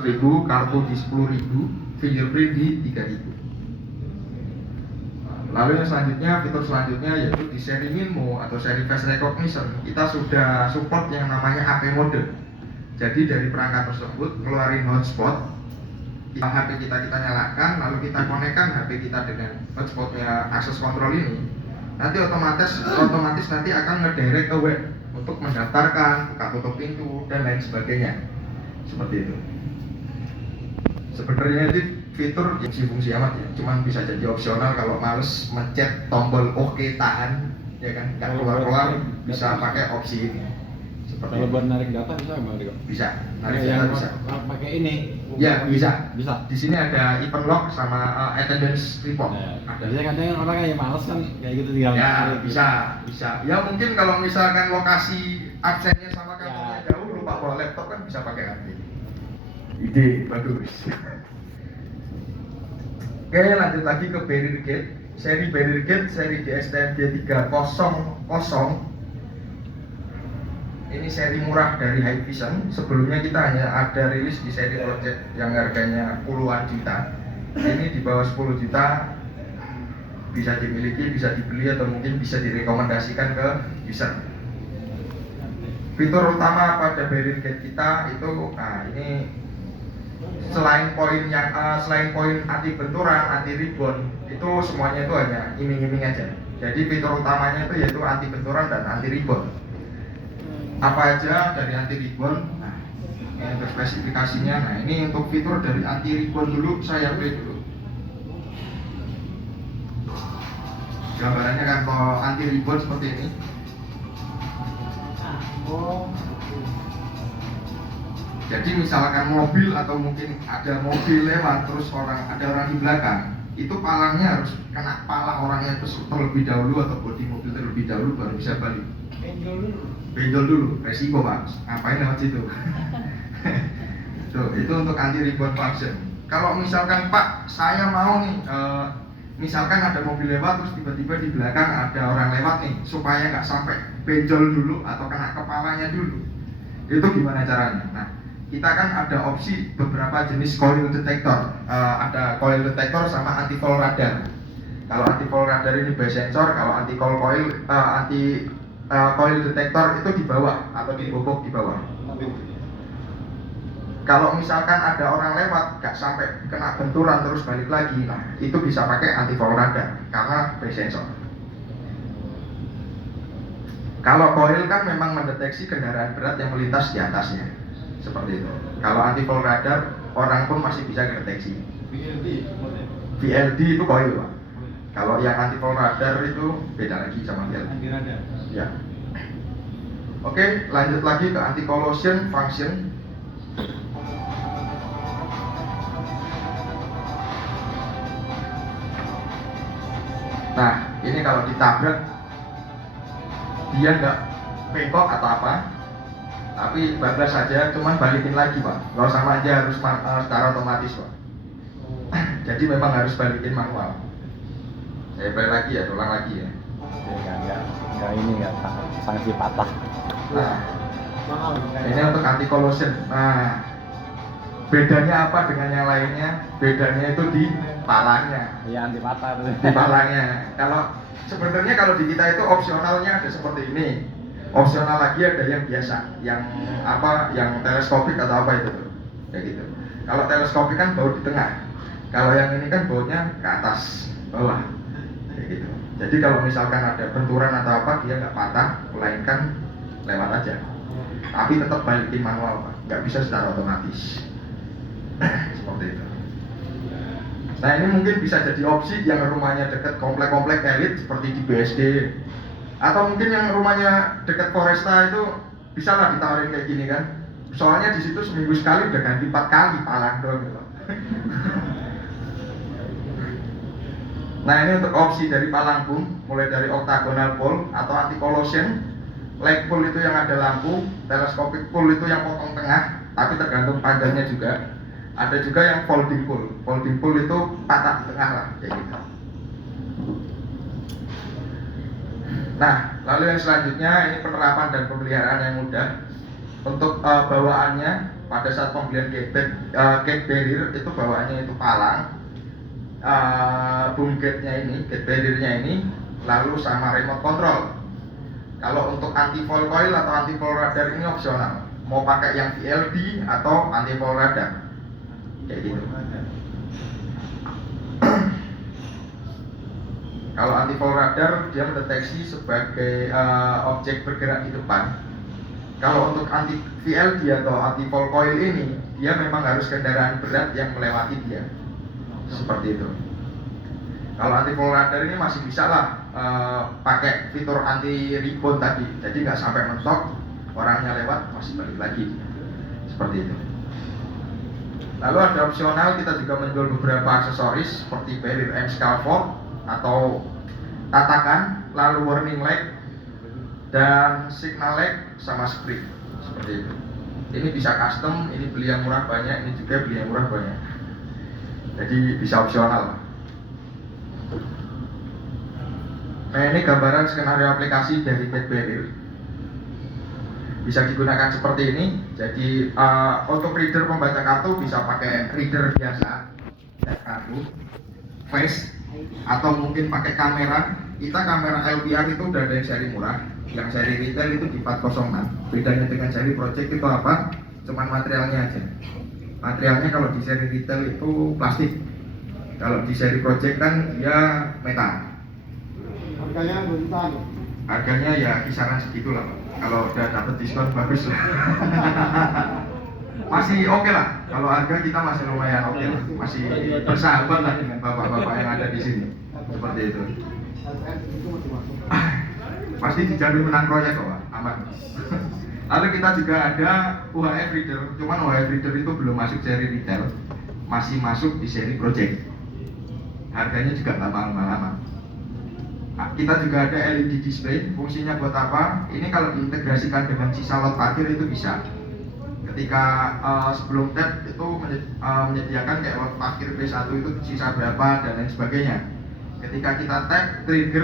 10.000, kartu di 10.000, fingerprint di 3.000. Lalu yang selanjutnya, fitur selanjutnya yaitu di seri Minmo atau seri face recognition, kita sudah support yang namanya AP mode. Jadi dari perangkat tersebut keluarin hotspot, HP kita nyalakan, lalu kita konekkan HP kita dengan hotspotnya akses kontrol ini. Nanti otomatis nanti akan ngedirect ke web untuk mendaftarkan, buka tutup pintu dan lain sebagainya. Seperti itu. Sebenarnya itu fitur fungsi amat ya, cuman bisa jadi opsional kalau males mencet tombol oke tahan, ya kan, nggak keluar bisa pakai opsi ini. Seperti kalau buat narik data bisa nggak? Bisa, narik data bisa. Pakai ini? Ya bisa. Bisa. Di sini ada event log sama attendance report. Ada. Biasanya kadang orang yang males kan kayak gitu tinggal. Ya bisa. Ya mungkin kalau misalkan lokasi absennya sama kantornya jauh, lupa bawa laptop kan bisa pakai HP. Ide bagus. Oke, lanjut lagi ke barrier gate. Seri barrier gate, seri GSTMG 300. Ini seri murah dari Hikvision. Sebelumnya kita hanya ada rilis di seri project yang harganya puluhan juta. Ini di bawah 10 juta bisa dimiliki, bisa dibeli atau mungkin bisa direkomendasikan ke user. Fitur utama pada barrier gate kita itu, ini selain poin anti benturan, anti rebound, itu semuanya itu hanya iming-iming aja. Jadi fitur utamanya itu yaitu anti benturan dan anti rebound. Apa aja dari anti rebound? Nah, ini untuk spesifikasinya. Nah, ini untuk fitur dari anti rebound dulu, saya play dulu. Gambarannya kan kalau anti rebound seperti ini. Jadi misalkan mobil atau mungkin ada mobil lewat terus ada orang di belakang, itu palangnya harus kena pala orangnya terlebih dahulu atau bodi mobil terlebih dahulu baru bisa balik. Benjol dulu, resiko Pak. Ngapain lewat situ? So, itu untuk anti rebound function. Kalau misalkan Pak, saya mau nih, misalkan ada mobil lewat terus tiba-tiba di belakang ada orang lewat nih, supaya nggak sampai benjol dulu atau kena kepalanya dulu. Itu gimana caranya? Nah, kita kan ada opsi beberapa jenis coil detector. Ada coil detector sama anti fall radar. Kalau anti fall radar ini by sensor, kalau anti coil detector itu di bawah atau di bobok di bawah. Kalau misalkan ada orang lewat gak sampai kena benturan terus balik lagi, nah itu bisa pakai anti fall radar karena by sensor. Kalau coil kan memang mendeteksi kendaraan berat yang melintas di atasnya, seperti itu. Kalau anti fall radar orang pun masih bisa mendeteksi. VLD itu coil Pak. Kalau yang anti fall radar itu beda lagi sama VLD. Anti radar. Ya. Oke, lanjut lagi ke anti collision function. Nah, ini kalau ditabrak dia nggak bengkok atau apa, tapi bablas saja, cuman balikin lagi Pak. Nggak usah manja, harus secara otomatis Pak. Jadi memang harus balikin manual. Saya balik lagi ya, ulang lagi ya. Enggak sanksi patah. Nah, ini untuk anti collision. Nah, bedanya apa dengan yang lainnya? Bedanya itu di palangnya. Iya, anti patah tuh. Di palangnya. Sebenarnya kalau di kita itu opsionalnya ada seperti ini. Opsional lagi ada yang biasa, yang teleskopik atau apa itu, kayak gitu. Kalau teleskopik kan baut di tengah. Kalau yang ini kan bautnya ke atas, bawah, kayak gitu. Jadi kalau misalkan ada benturan atau apa, dia nggak patah, melainkan lewat aja. Tapi tetap balikin manual Pak, nggak bisa secara otomatis. Seperti itu. Nah, ini mungkin bisa jadi opsi yang rumahnya dekat komplek-komplek elit seperti di BSD, atau mungkin yang rumahnya dekat Foresta itu bisa lah ditawarin kayak gini kan. Soalnya di situ seminggu sekali udah ganti 4 kali palang doang gitu. Nah, ini untuk opsi dari palang boom, mulai dari octagonal pole atau anti collision, leg pole itu yang ada lampu, telescopic pole itu yang potong tengah, tapi tergantung panjangnya juga. Ada juga yang folding pole. Folding pole itu patah di tengah lah, kayak gitu. Nah, lalu yang selanjutnya ini penerapan dan pemeliharaan yang mudah. Untuk bawaannya pada saat pembelian gate barrier itu bawaannya itu palang, boom gate-nya ini, gate barrier-nya ini, lalu sama remote control. Kalau untuk anti fall coil atau anti fall radar ini opsional, mau pakai yang VLD atau anti fall radar, kayak gitu. Kalau anti fall radar dia mendeteksi sebagai objek bergerak di depan. Kalau untuk anti VLD atau anti fall coil ini, dia memang harus kendaraan berat yang melewati dia, seperti itu. Kalau anti fall radar ini masih bisa lah pakai fitur anti rebound tadi, jadi nggak sampai mentok, orangnya lewat masih balik lagi, seperti itu. Lalu ada opsional, kita juga menjual beberapa aksesoris seperti barrier and scaffold atau tatakan, lalu warning light dan signal light sama spring, seperti itu. Ini bisa custom, ini beli yang murah banyak, ini juga beli yang murah banyak. Jadi bisa opsional. Nah, ini gambaran skenario aplikasi dari gate barrier. Bisa digunakan seperti ini. Jadi untuk reader pembaca kartu bisa pakai reader biasa, kartu, face, atau mungkin pakai kamera. Kita kamera LPR itu udah ada yang seri murah, yang seri retail itu di 406. Bedanya dengan seri project itu apa? Cuman materialnya aja. Materialnya kalau di seri retail itu plastik, kalau di seri project kan dia metal. Harganya berapa? Harganya ya kisaran segitu lah. Kalau udah dapet diskon bagus lah. Masih oke lah. Kalau harga kita masih lumayan oke lah. Masih bersahabat lah dengan bapak-bapak yang ada di sini. Seperti itu. Pasti dijamin menang proyek kok, Pak. Aman. Lalu kita juga ada UHF reader. Cuman UHF reader itu belum masuk seri retail, masih masuk di seri project. Harganya juga nggak mahal-mahal. Nah, kita juga ada LED display. Fungsinya buat apa? Ini kalau diintegrasikan dengan sisa lot parkir itu bisa. Ketika sebelum tap itu menyediakan kayak lot parkir P1 itu sisa berapa dan lain sebagainya. Ketika kita tap, trigger